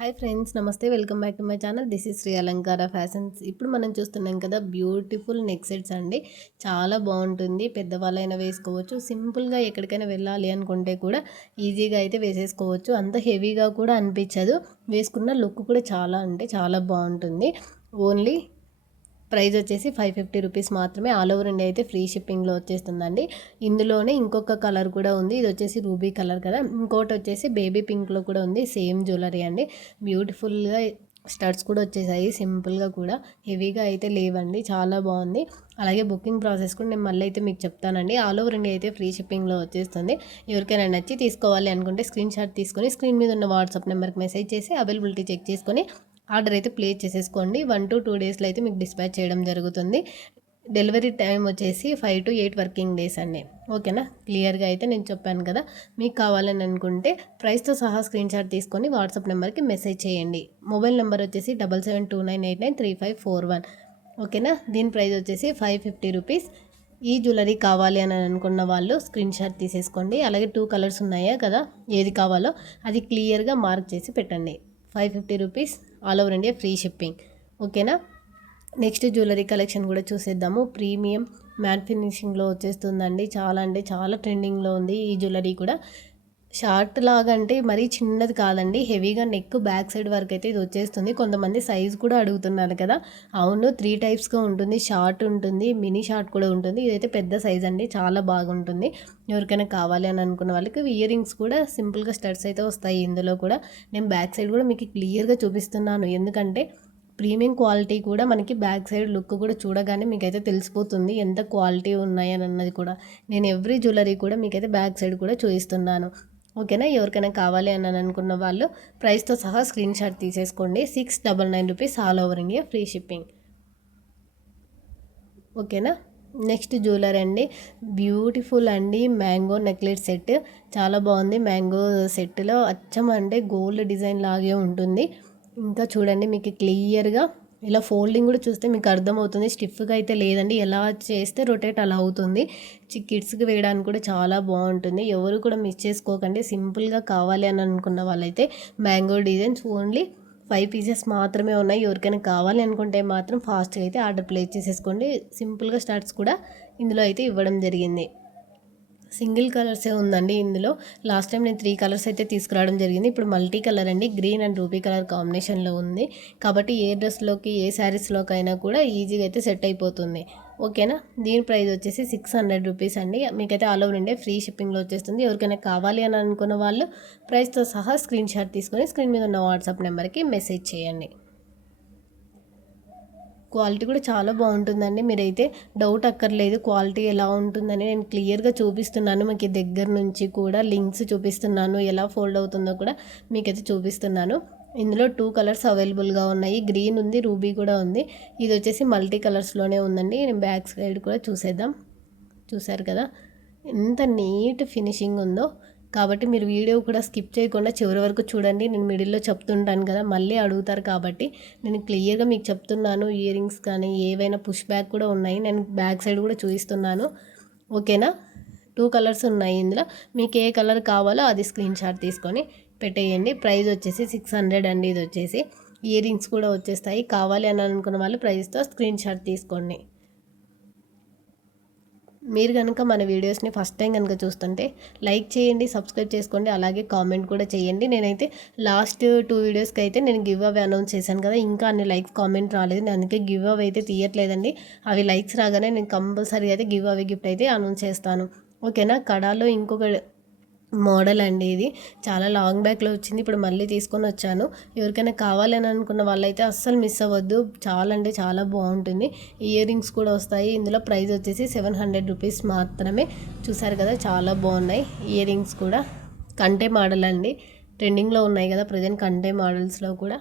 Hi friends, నమస్తే. Welcome back to my channel. This is Shri Alankara fashions. ఇప్పుడు మనం చూస్తున్నాం కదా, బ్యూటిఫుల్ నెక్ సెట్స్ అండి. చాలా బాగుంటుంది. పెద్దవాళ్ళైనా వేసుకోవచ్చు. సింపుల్గా ఎక్కడికైనా వెళ్ళాలి అనుకుంటే కూడా ఈజీగా అయితే వేసేసుకోవచ్చు. అంత హెవీగా కూడా అనిపించదు. వేసుకున్న లుక్ కూడా చాలా అంటే చాలా బాగుంటుంది. ఓన్లీ ప్రైస్ వచ్చేసి 550 రూపీస్ మాత్రమే. ఆల్ ఓవర్ ఇండియా అయితే ఫ్రీ షిప్పింగ్లో వచ్చేస్తుందండి. ఇందులోనే ఇంకొక కలర్ కూడా ఉంది. ఇది వచ్చేసి రూబీ కలర్ కదా. ఇంకోటి వచ్చేసి బేబీ పింక్లో కూడా ఉంది. సేమ్ జ్యువెలరీ అండి. బ్యూటిఫుల్గా స్టడ్స్ కూడా వచ్చేసాయి. సింపుల్గా కూడా హెవీగా అయితే లేవండి. చాలా బాగుంది. అలాగే బుకింగ్ ప్రాసెస్ కూడా నేను మళ్ళీ అయితే మీకు చెప్తానండి. ఆల్ ఓవర్ ఇండియా అయితే ఫ్రీ షిప్పింగ్లో వచ్చేస్తుంది. ఎవరికైనా నచ్చి తీసుకోవాలి అనుకుంటే స్క్రీన్ షాట్ తీసుకొని స్క్రీన్ మీద ఉన్న వాట్సాప్ నెంబర్కి మెసేజ్ చేసి అవైలబిలిటీ చెక్ చేసుకొని ఆర్డర్ అయితే ప్లేస్ చేసేసుకోండి. 1 to 2 డేస్లో అయితే మీకు డిస్పాచ్ చేయడం జరుగుతుంది. డెలివరీ టైం వచ్చేసి 5 to 8 వర్కింగ్ డేస్ అండి. ఓకేనా? క్లియర్గా అయితే నేను చెప్పాను కదా. మీకు కావాలని అనుకుంటే ప్రైస్తో సహా స్క్రీన్ షాట్ తీసుకొని వాట్సాప్ నెంబర్కి మెసేజ్ చేయండి. మొబైల్ నెంబర్ వచ్చేసి 7729893541. ఓకేనా? దీని ప్రైస్ వచ్చేసి 550 రూపీస్. ఈ జ్యువెలరీ కావాలి అని అనుకున్న వాళ్ళు స్క్రీన్ షాట్ తీసేసుకోండి. అలాగే 2 కలర్స్ ఉన్నాయా కదా, ఏది కావాలో అది క్లియర్గా మార్క్ చేసి పెట్టండి. 550 rupees, all over India free shipping. ఓకేనా? నెక్స్ట్ జ్యువెలరీ కలెక్షన్ కూడా చూసేద్దాము. ప్రీమియం మ్యాట్ ఫినిషింగ్లో వచ్చేస్తుందండి. చాలా అంటే చాలా ట్రెండింగ్లో ఉంది ఈ జ్యువెలరీ కూడా. షార్ట్ లాగా అంటే మరీ చిన్నది కాదండి, హెవీగా నెక్ బ్యాక్ సైడ్ వరకు అయితే ఇది వచ్చేస్తుంది. కొంతమంది సైజ్ కూడా అడుగుతున్నారు కదా. అవును, 3 టైప్స్గా ఉంటుంది. షార్ట్ ఉంటుంది, మినీ షార్ట్ కూడా ఉంటుంది. ఇదైతే పెద్ద సైజ్ అండి, చాలా బాగుంటుంది. ఎవరికైనా కావాలి అని అనుకున్న వాళ్ళకి ఇయర్ రింగ్స్ కూడా సింపుల్గా స్టడ్స్ అయితే వస్తాయి. ఇందులో కూడా నేను బ్యాక్ సైడ్ కూడా మీకు క్లియర్గా చూపిస్తున్నాను. ఎందుకంటే ప్రీమియం క్వాలిటీ కూడా మనకి బ్యాక్ సైడ్ లుక్ కూడా చూడగానే మీకైతే తెలిసిపోతుంది ఎంత క్వాలిటీ ఉన్నాయని అన్నది కూడా. నేను ఎవ్రీ జ్యువెలరీ కూడా మీకైతే బ్యాక్ సైడ్ కూడా చూపిస్తున్నాను. ఓకేనా? ఎవరికైనా కావాలి అని అనుకున్న వాళ్ళు ప్రైస్తో సహా స్క్రీన్ షాట్ తీసేసుకోండి. 699 rupees, all over India free shipping. ఓకేనా? నెక్స్ట్ జ్యువెలరీ అండి, బ్యూటిఫుల్ అండి. మ్యాంగో నెక్లెస్ సెట్ చాలా బాగుంది. మ్యాంగో సెట్లో అచ్చం అంటే గోల్డ్ డిజైన్ లాగే ఉంటుంది. ఇంకా చూడండి, మీకు క్లియర్గా ఇలా ఫోల్డింగ్ కూడా చూస్తే మీకు అర్థమవుతుంది. స్టిఫ్గా అయితే లేదండి, ఎలా చేస్తే రొటేట్ అలా అవుతుంది. కిడ్స్కి వేయడానికి కూడా చాలా బాగుంటుంది. ఎవరు కూడా మిస్ చేసుకోకండి. సింపుల్గా కావాలి అని అనుకున్న వాళ్ళైతే మ్యాంగో డిజైన్స్ ఓన్లీ 5 పీసెస్ మాత్రమే ఉన్నాయి. ఎవరికైనా కావాలి అనుకుంటే మాత్రం ఫాస్ట్గా అయితే ఆర్డర్ ప్లేస్ చేసేసుకోండి. సింపుల్గా స్టార్ట్స్ కూడా ఇందులో అయితే ఇవ్వడం జరిగింది. సింగిల్ కలర్సే ఉందండి ఇందులో. లాస్ట్ టైం నేను 3 కలర్స్ అయితే తీసుకురావడం జరిగింది. ఇప్పుడు మల్టీ కలర్ అండి, గ్రీన్ అండ్ రూబీ కలర్ కాంబినేషన్లో ఉంది. కాబట్టి ఏ డ్రెస్లోకి ఏ శారీస్లోకి అయినా కూడా ఈజీగా అయితే సెట్ అయిపోతుంది. ఓకేనా? దీని ప్రైస్ వచ్చేసి 600 రూపీస్ అండి. మీకైతే ఆల్ ఓవర్ ఇండియా ఫ్రీ షిప్పింగ్లో వచ్చేస్తుంది. ఎవరికైనా కావాలి అని అనుకున్న వాళ్ళు ప్రైస్తో సహా స్క్రీన్ షాట్ తీసుకొని స్క్రీన్ మీద ఉన్న వాట్సాప్ నెంబర్కి మెసేజ్ చేయండి. క్వాలిటీ కూడా చాలా బాగుంటుందండి. మీరైతే డౌట్ అక్కర్లేదు క్వాలిటీ ఎలా ఉంటుందని. నేను క్లియర్గా చూపిస్తున్నాను మీకు, దగ్గర నుంచి కూడా లింక్స్ చూపిస్తున్నాను, ఎలా ఫోల్డ్ అవుతుందో కూడా మీకైతే చూపిస్తున్నాను. ఇందులో 2 కలర్స్ అవైలబుల్గా ఉన్నాయి. గ్రీన్ ఉంది, రూబీ కూడా ఉంది. ఇది వచ్చేసి మల్టీ కలర్స్లోనే ఉందండి. నేను బ్యాక్ సైడ్ కూడా చూసేద్దాం. చూసారు కదా ఎంత నీట్ ఫినిషింగ్ ఉందో. కాబట్టి మీరు వీడియో కూడా స్కిప్ చేయకుండా చివరి వరకు చూడండి. నేను మిడిల్లో చెప్తుంటాను కదా, మళ్ళీ అడుగుతారు కాబట్టి నేను క్లియర్గా మీకు చెప్తున్నాను. ఇయర్ రింగ్స్ కానీ ఏవైనా పుష్ బ్యాక్ కూడా ఉన్నాయి. నేను బ్యాక్ సైడ్ కూడా చూపిస్తున్నాను. ఓకేనా? 2 కలర్స్ ఉన్నాయి ఇందులో. మీకు ఏ కలర్ కావాలో అది స్క్రీన్ షాట్ తీసుకొని పెట్టేయండి. ప్రైస్ వచ్చేసి 600 అండి. ఇది వచ్చేసి ఇయర్ రింగ్స్ కూడా వచ్చేస్తాయి. కావాలి అని అనుకున్న వాళ్ళు ప్రైస్తో స్క్రీన్ షాట్ తీసుకోండి. మీరు కనుక మన వీడియోస్ని ఫస్ట్ టైం కనుక చూస్తుంటే లైక్ చేయండి, సబ్స్క్రైబ్ చేసుకోండి, అలాగే కామెంట్ కూడా చేయండి. నేనైతే లాస్ట్ 2 వీడియోస్కి అయితే నేను గివ్ అవే అనౌన్స్ చేశాను కదా, ఇంకా అన్ని లైక్స్ కామెంట్ రాలేదు. నేను అందుకే గివ్ అవే అయితే తీయట్లేదండి. అవి లైక్స్ రాగానే నేను కంపల్సరీ అయితే గివ్ అవే గిఫ్ట్ అయితే అనౌన్స్ చేస్తాను. ఓకేనా? కడాలో ఇంకొక మోడల్ అండి, ఇది చాలా లాంగ్ బ్యాక్లో వచ్చింది. ఇప్పుడు మళ్ళీ తీసుకొని వచ్చాను. ఎవరికైనా కావాలని అనుకున్న వాళ్ళైతే అస్సలు మిస్ అవ్వద్దు. చాలా అంటే చాలా బాగుంటుంది. ఇయర్ రింగ్స్ కూడా వస్తాయి. ఇందులో ప్రైస్ వచ్చేసి 700 రూపీస్ మాత్రమే. చూసారు కదా, చాలా బాగున్నాయి. ఇయర్ రింగ్స్ కూడా కంటే మోడల్ అండి, ట్రెండింగ్లో ఉన్నాయి కదా ప్రజెంట్. కంటే మోడల్స్లో కూడా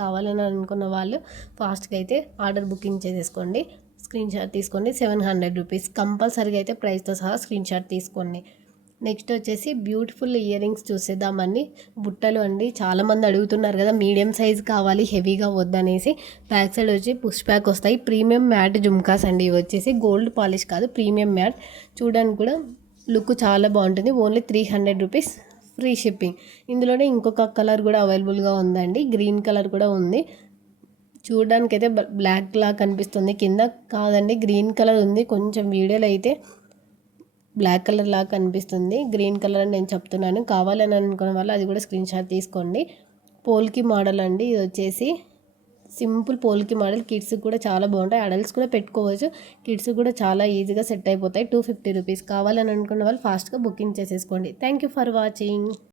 కావాలని అనుకున్న వాళ్ళు ఫాస్ట్గా అయితే ఆర్డర్ బుకింగ్ చేసేసుకోండి. స్క్రీన్ షాట్ తీసుకోండి. 700 రూపీస్ కంపల్సరీగా అయితే ప్రైస్తో సహా స్క్రీన్ షాట్ తీసుకోండి. నెక్స్ట్ వచ్చేసి బ్యూటిఫుల్ ఇయర్ రింగ్స్ చూసేద్దామండి. బుట్టలు అండి, చాలామంది అడుగుతున్నారు కదా మీడియం సైజ్ కావాలి, హెవీగా వద్దనేసి. బ్యాక్ సైడ్ వచ్చి పుష్ బ్యాక్ వస్తాయి. ప్రీమియం మ్యాట్ జుమ్కాస్ అండి. ఇవి వచ్చేసి గోల్డ్ పాలిష్ కాదు, ప్రీమియం మ్యాట్. చూడడానికి కూడా లుక్ చాలా బాగుంటుంది. Only 300 rupees free shipping. ఇందులోనే ఇంకొక కలర్ కూడా అవైలబుల్గా ఉందండి, గ్రీన్ కలర్ కూడా ఉంది. చూడడానికైతే బ్లాక్ లా కనిపిస్తుంది, కింద కాదండి గ్రీన్ కలర్ ఉంది. కొంచెం వీడియోలో అయితే బ్లాక్ కలర్ లాగా కనిపిస్తుంది, గ్రీన్ కలర్ అని నేను చెప్తున్నాను. కావాలని అనుకున్న వాళ్ళు అది కూడా స్క్రీన్ షాట్ తీసుకోండి. పోల్కి మోడల్ అండి ఇది వచ్చేసి, సింపుల్ పోల్కి మోడల్. కిడ్స్కి కూడా చాలా బాగుంటాయి, అడల్ట్స్ కూడా పెట్టుకోవచ్చు. కిడ్స్ కూడా చాలా ఈజీగా సెట్ అయిపోతాయి. 250 రూపీస్. కావాలని అనుకున్న వాళ్ళు ఫాస్ట్గా బుకింగ్ చేసేసుకోండి. Thank you for watching.